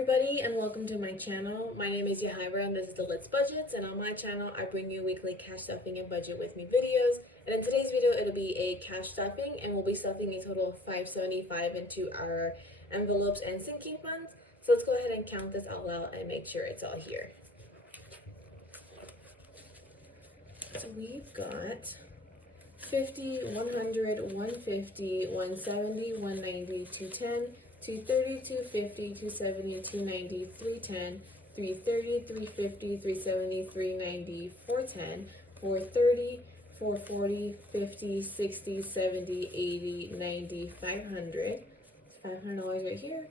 everybody, and welcome to my channel. My name is Yahaira and this is the Let's Budgets, and on my channel I bring you weekly cash stuffing and budget with me videos. And in today's video it'll be a cash stuffing, and we'll be stuffing a total of $5.75 into our envelopes and sinking funds. So let's go ahead and count this out loud and make sure it's all here. So we've got 50, 100, 150, 170, 190, 210, 230, 250, 270, 290, 310, 330, 350, 370, 390, 410, 430, 440, 50, 60, 70, 80, 90, 500. $500 right here.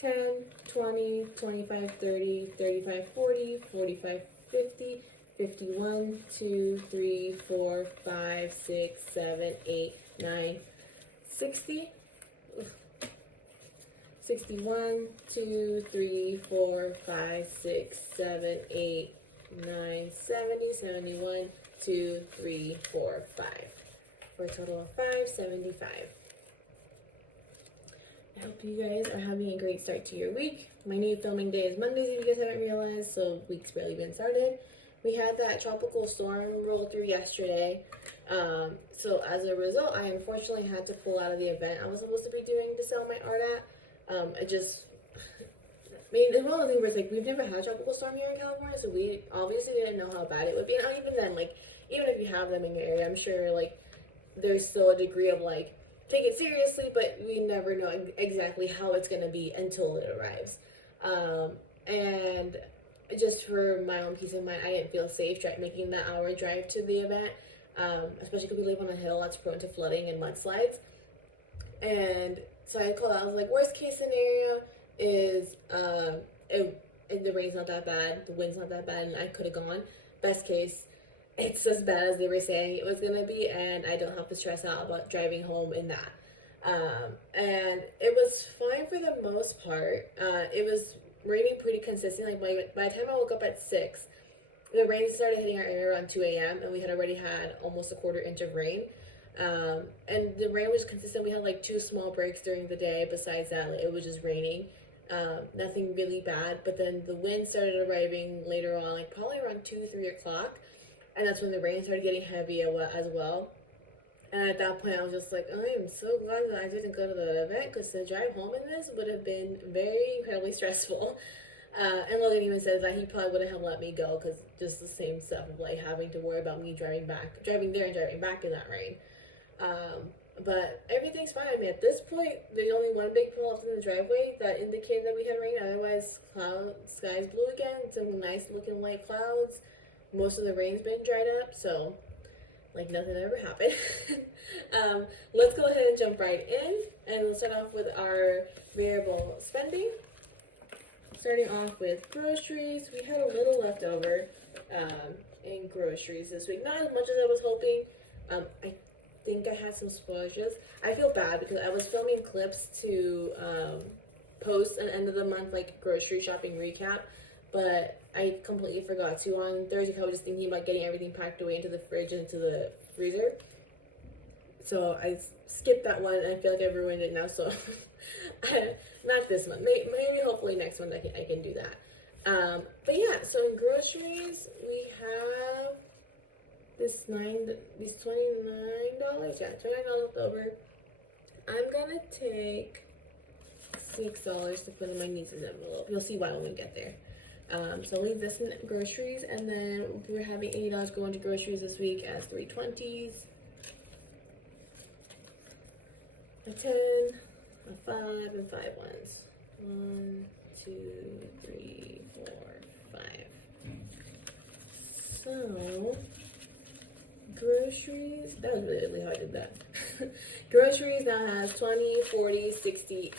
10, 20, 25, 30, 35, 40, 45, 50, 51, 2, 3, 4, 5, 6, 7, 8, 9, 60. 61, 2, 3, 4, 5, 6, 7, 8, 9, 70, 71, 2, 3, 4, 5. For a total of $5.75. I hope you guys are having a great start to your week. My new filming day is Mondays, if you guys haven't realized, so week's barely been started. We had that tropical storm roll through yesterday. So as a result, I unfortunately had to pull out of the event I was supposed to be doing to sell my art at. It's one of the things where it's like, we've never had a tropical storm here in California, so we obviously didn't know how bad it would be. And even then, like, even if you have them in your area, I'm sure, like, there's still a degree of, like, take it seriously, but we never know exactly how it's going to be until it arrives. And just for my own peace of mind, I didn't feel safe making that hour drive to the event, especially because we live on a hill that's prone to flooding and mudslides. And so I called out. I was like, worst case scenario is the rain's not that bad, the wind's not that bad, and I could have gone. Best case, it's as bad as they were saying it was gonna be, and I don't have to stress out about driving home in that. And it was fine for the most part. It was raining pretty consistently. Like by the time I woke up at 6, the rain started hitting our area around 2 a.m. and we had already had almost a quarter inch of rain. And the rain was consistent. We had like 2 small breaks during the day. Besides that, like, it was just raining. Nothing really bad. But then the wind started arriving later on, like probably around 2, 3 o'clock. And that's when the rain started getting heavy as well. And at that point, I was just like, I am so glad that I didn't go to the event, because the drive home in this would have been very incredibly stressful. And Logan even says that he probably wouldn't have let me go, because just the same stuff of like having to worry about me driving there and driving back in that rain. But everything's fine. I mean, at this point, there's only one big pull left in the driveway that indicated that we had rain. Otherwise, sky's blue again. Some nice looking white clouds. Most of the rain's been dried up, so like nothing ever happened. Let's go ahead and jump right in, and we'll start off with our variable spending. Starting off with groceries, we had a little left over in groceries this week. Not as much as I was hoping. I think I had some splurges. I feel bad because I was filming clips to post an end of the month like grocery shopping recap, but I completely forgot to on Thursday because I was just thinking about getting everything packed away into the fridge and into the freezer. So I skipped that one, and I feel like I ruined it now. So not this month. Maybe hopefully next month I can do that. But yeah, so in groceries we have these $29. Yeah, $29 left over. I'm gonna take $6 to put in my niece's envelope. You'll see why when we get there. So I'll leave this in groceries, and then we're having $80 go into groceries this week as 320s, a 10, a 5, and 5 ones. 1, 2, 3, 4, 5. So groceries, that was really how I did that. Groceries now has 20, 40, 60,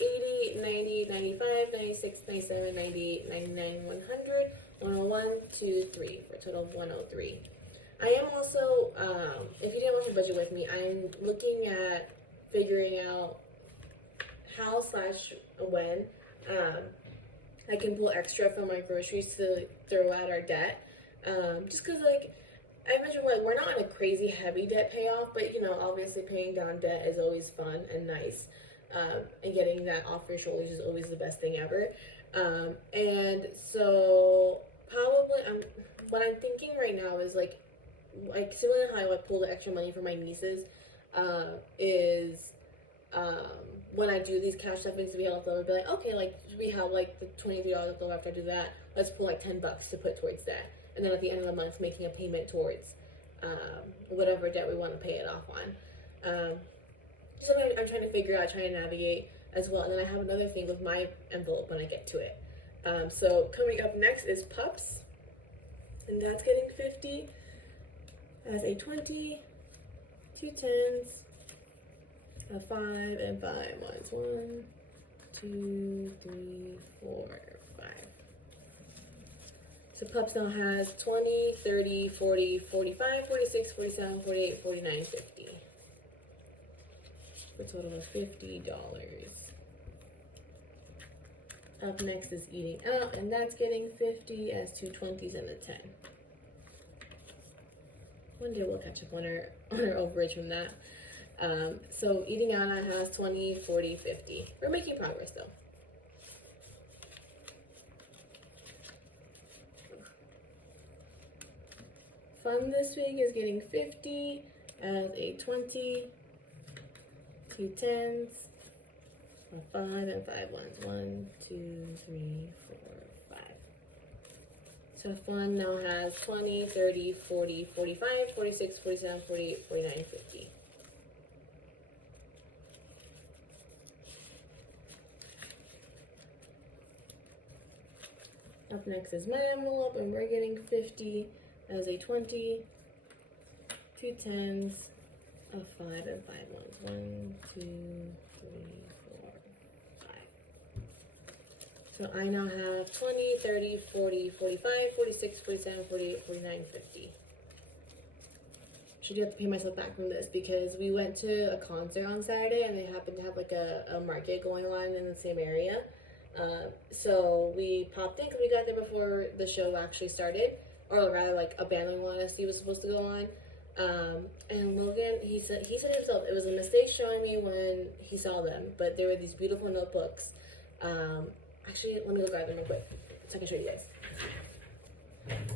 80, 90, 95, 96, 97, 98, 99, 100, 101, 2, 3, for a total of 103. I am also, if you didn't watch the budget with me, I'm looking at figuring out how/when I can pull extra from my groceries to throw at our debt. Just because, like, I mentioned, like, we're not in a crazy heavy debt payoff, but, you know, obviously paying down debt is always fun and nice. And getting that off your shoulders is always the best thing ever. And so probably what I'm thinking right now is like similar to how I like pull the extra money for my nieces, is when I do these cash stuffings to be left over, be like, okay, like we have like the $23 left over after I do that. Let's pull like $10 to put towards that, and then at the end of the month, making a payment towards whatever debt we want to pay it off on. So I'm trying to figure out, trying to navigate as well. And then I have another thing with my envelope when I get to it. So coming up next is Pups, and that's getting 50 as a 20, 2 10s, a 5 and 5 ones. 1, 2, 3, 4, 5. So Pups now has 20, 30, 40, 45, 46, 47, 48, 49, 50. For a total of $50. Up next is Eating Out, and that's getting 50 as 2 20s and a 10. One day we'll catch up on our overage from that. So Eating Out has 20, 40, 50. We're making progress though. Fun this week is getting 50 as a 20, 2 10s, a 5 and 5 ones. 1, 2, 3, 4, 5. So Fun now has 20, 30, 40, 45, 46, 47, 48, 49, 50. Up next is my envelope, and we're getting 50 as a 20, 2 10s, a 5 and 5 ones. 1, 2, 3, 4, 5. So I now have 20, 30, 40, 45, 46, 47, 48, 49, 50. Should have to pay myself back from this because we went to a concert on Saturday and they happened to have like a market going on in the same area. So we popped in because we got there before the show actually started, or rather like a band we wanted to see was supposed to go on. And Logan, he said himself it was a mistake showing me when he saw them, but there were these beautiful notebooks. Actually, let me go grab them real quick so I can show you guys.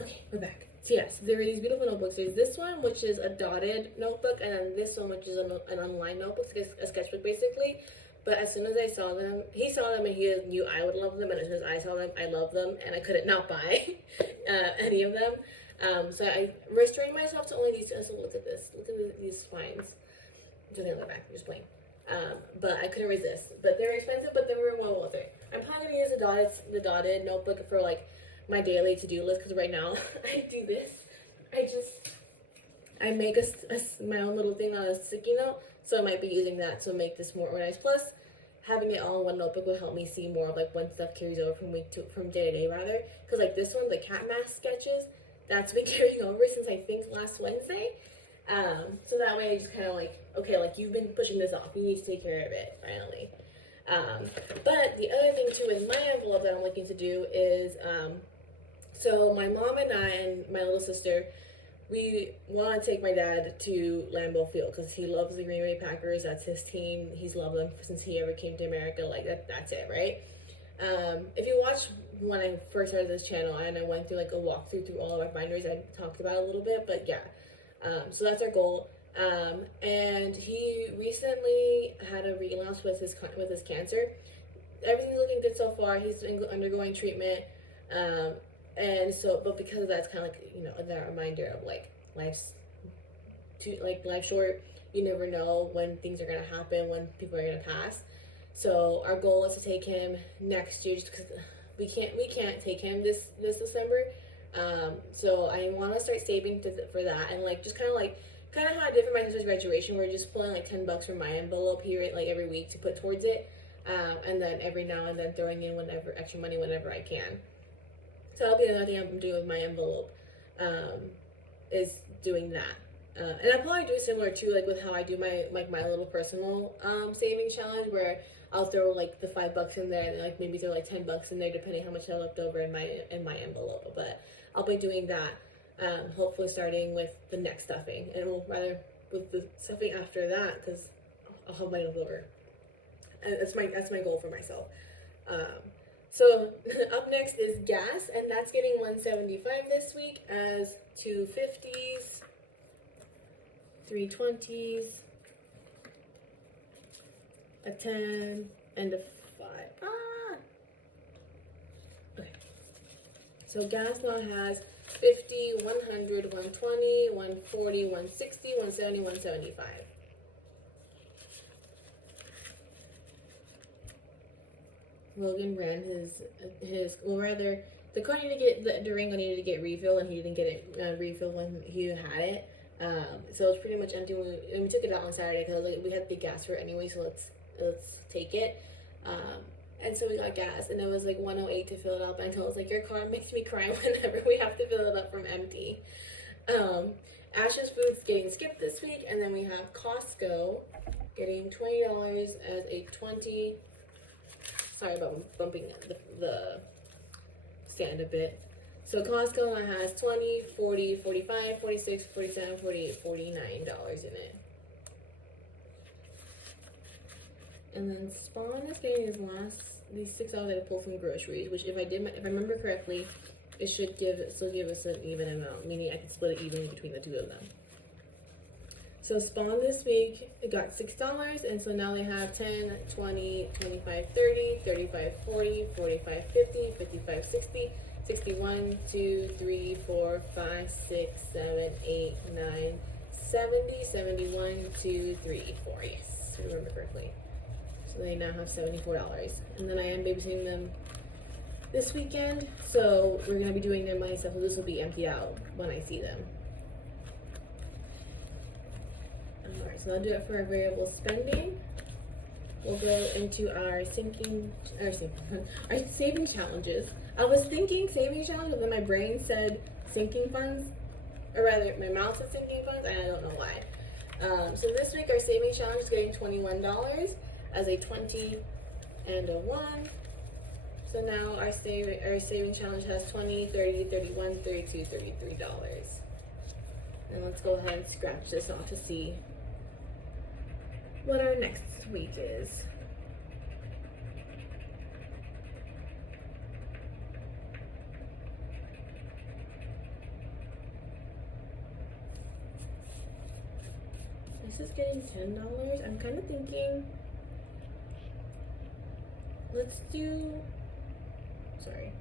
Okay, we're back. So yes, there are these beautiful notebooks. There's this one, which is a dotted notebook, and then this one, which is an online notebook, a sketchbook basically. But as soon as I saw them, he saw them and he knew I would love them, and as soon as I saw them, I loved them, and I couldn't not buy any of them. So I restrained myself to only these two. So look at this. Look at these spines. Just on the back. I'm just playing. But I couldn't resist. But they were expensive, but they were well worth it. I'm probably gonna use the dotted notebook for like my daily to-do list because right now I do this. I make my own little thing on a sticky note, so I might be using that to make this more organized. Plus, having it all in one notebook will help me see more of like when stuff carries over from day to day rather. Because like this one, the cat mask sketches, that's been carrying over since I think last Wednesday. So that way I just kind of like, okay, like you've been pushing this off, you need to take care of it finally. But the other thing too is my envelope that I'm looking to do is, so my mom and I and my little sister, we want to take my dad to Lambeau Field because he loves the Green Bay Packers. That's his team. He's loved them since he ever came to America. Like that's it, right? If you watch when I first started this channel and I went through like a walkthrough through all of our binders, I talked about it a little bit, but yeah. So that's our goal. And he recently had a relapse with his cancer. Everything's looking good so far. He's undergoing treatment. And so, but because of that, it's kind of like, you know, that reminder of like life's short. You never know when things are going to happen, when people are going to pass. So our goal is to take him next year just because we can't take him this December. So I want to start saving for that, and like just kind of how I did for my sister's graduation, we're just pulling like $10 from my envelope here like every week to put towards it. And then every now and then throwing in extra money whenever I can. So that'll be another thing I'm doing with my envelope, is doing that. And I'll probably do similar too, like with how I do my little personal savings challenge, where I'll throw like the $5 in there, and like maybe throw like $10 in there, depending how much I left over in my envelope. But I'll be doing that, hopefully starting with the next stuffing, and we'll rather with the stuffing after that, because I'll have my leftover. And that's my goal for myself. So up next is gas, and that's getting 175 this week as 250s, 320s, a 10, and a 5. Okay. So gas now has 50, 100, 120, 140, 160, 170, 175. Logan ran his well, rather, the car needed to get, the Durango needed to get refilled, and he didn't get it refilled when he had it. So it was pretty much empty. And we took it out on Saturday because like, we had big gas for it anyway, so let's take it. And so we got gas, and it was like 108 to fill it up. And I told us like, your car makes me cry whenever we have to fill it up from empty. Ash's Foods getting skipped this week, and then we have Costco getting $20 as a 20. Sorry about bumping the stand a bit. So Costco has 20, 40, 45, 46, 47, 48, $49 in it. And then Spawn is getting these $6 that I pulled from groceries, which if I remember correctly, it should still give us an even amount, meaning I can split it evenly between the two of them. So Spawn this week, it got $6, and so now they have 10, 20, 25, 30, 35, 40, 45, 50, 55, 60, 61, 2, 3, 4, 5, 6, 7, 8, 9, 70, 71, 2, 3, 4. Yes, I remember correctly. So they now have $74. And then I am babysitting them this weekend, so we're going to be doing their money stuff, so this will be emptied out when I see them. Alright, so I'll do it for our variable spending. We'll go into our our saving challenges. I was thinking saving challenge, but then my brain said sinking funds, or rather, my mouth said sinking funds, and I don't know why. So this week our saving challenge is getting $21 as a 20 and a 1. So now our saving challenge has 20, 30, 31, 32, $33. And let's go ahead and scratch this off to see what our next week is. This is getting $10. I'm kind of thinking, let's do, sorry,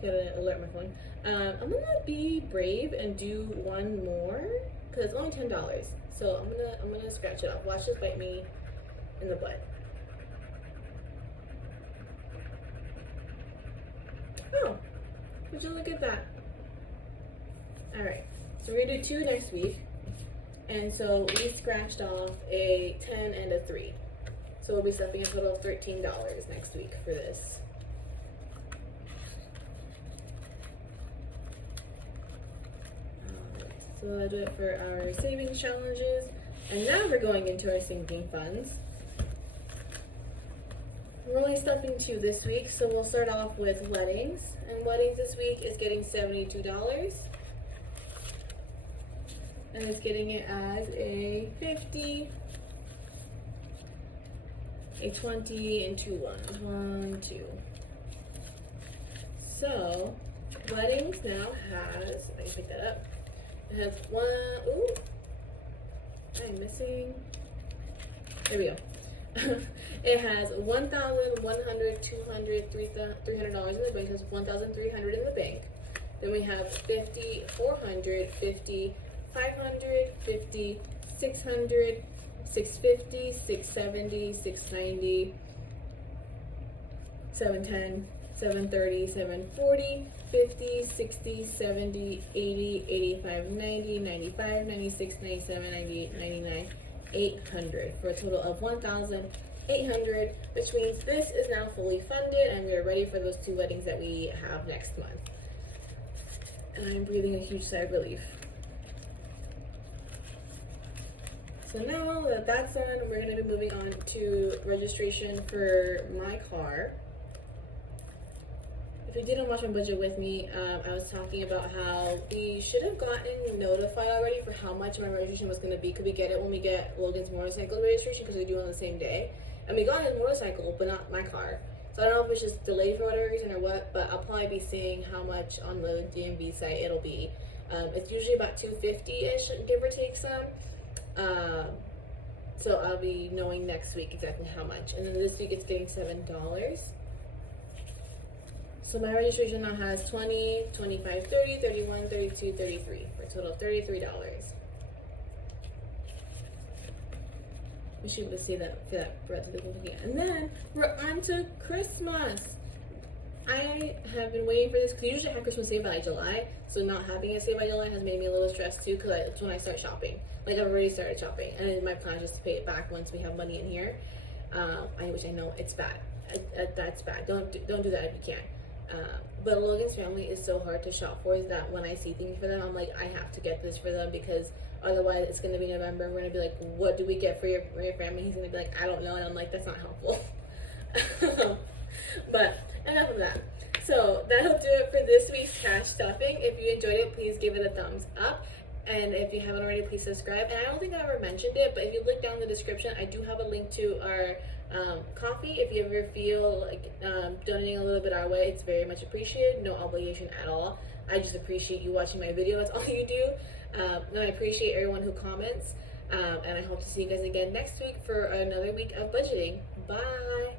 gotta alert my phone. I'm gonna be brave and do one more because it's only $10. So I'm gonna scratch it off. Watch this bite me in the butt. Oh, would you look at that? All right, so we're gonna do 2 next week, and so we scratched off a 10 and a 3. So we'll be stuffing a total of $13 next week for this. So that'll do it for our savings challenges. And now we're going into our sinking funds. We're only stuffing 2 this week, so we'll start off with weddings. And weddings this week is getting $72. And it's getting it as a 50, a 20, and 2 1s. 1, 2. So, weddings now has, let me pick that up. It has I'm missing, there we go. It has $1,100, $200, $300 in the bank. There's $1,300 in the bank. Then we have 50, 400, 50, 500, 50, 600, 650, 670, 690, 710, 730, 740, 50, 60, 70, 80, 85, 90, 95, 96, 97, 98, 99, 800 for a total of 1,800, which means this is now fully funded and we are ready for those 2 weddings that we have next month. And I'm breathing a huge sigh of relief. So now that that's done, we're going to be moving on to registration for my car. If you didn't watch my budget with me, I was talking about how we should have gotten notified already for how much my registration was going to be. Could we get it when we get Logan's motorcycle registration, because we do it on the same day? And we got his motorcycle, but not my car. So I don't know if it's just delayed for whatever reason or what, but I'll probably be seeing how much on the DMV site it'll be. It's usually about 250-ish, give or take some. So I'll be knowing next week exactly how much. And then this week it's getting $7. So my registration now has 20, 25, 30, 31, 32, 33 for a total of $33. We should be able to see that, feel that relatively again. And then we're on to Christmas. I have been waiting for this because usually I have Christmas Day by like July, so not having it Saved by July has made me a little stressed too because it's when I start shopping. Like I've already started shopping, and then my plan is just to pay it back once we have money in here. Which I know it's bad. That's bad. Don't do that if you can. But Logan's family is so hard to shop for that when I see things for them, I'm like, I have to get this for them because otherwise it's gonna be November. And we're gonna be like, what do we get for your family? He's gonna be like, I don't know, and I'm like, that's not helpful. But enough of that. So that'll do it for this week's cash stuffing. If you enjoyed it, please give it a thumbs up. And if you haven't already, please subscribe. And I don't think I ever mentioned it, but if you look down in the description, I do have a link to our coffee. If you ever feel like donating a little bit our way, it's very much appreciated. No obligation at all. I just appreciate you watching my video. That's all you do. And I appreciate everyone who comments. And I hope to see you guys again next week for another week of budgeting. Bye.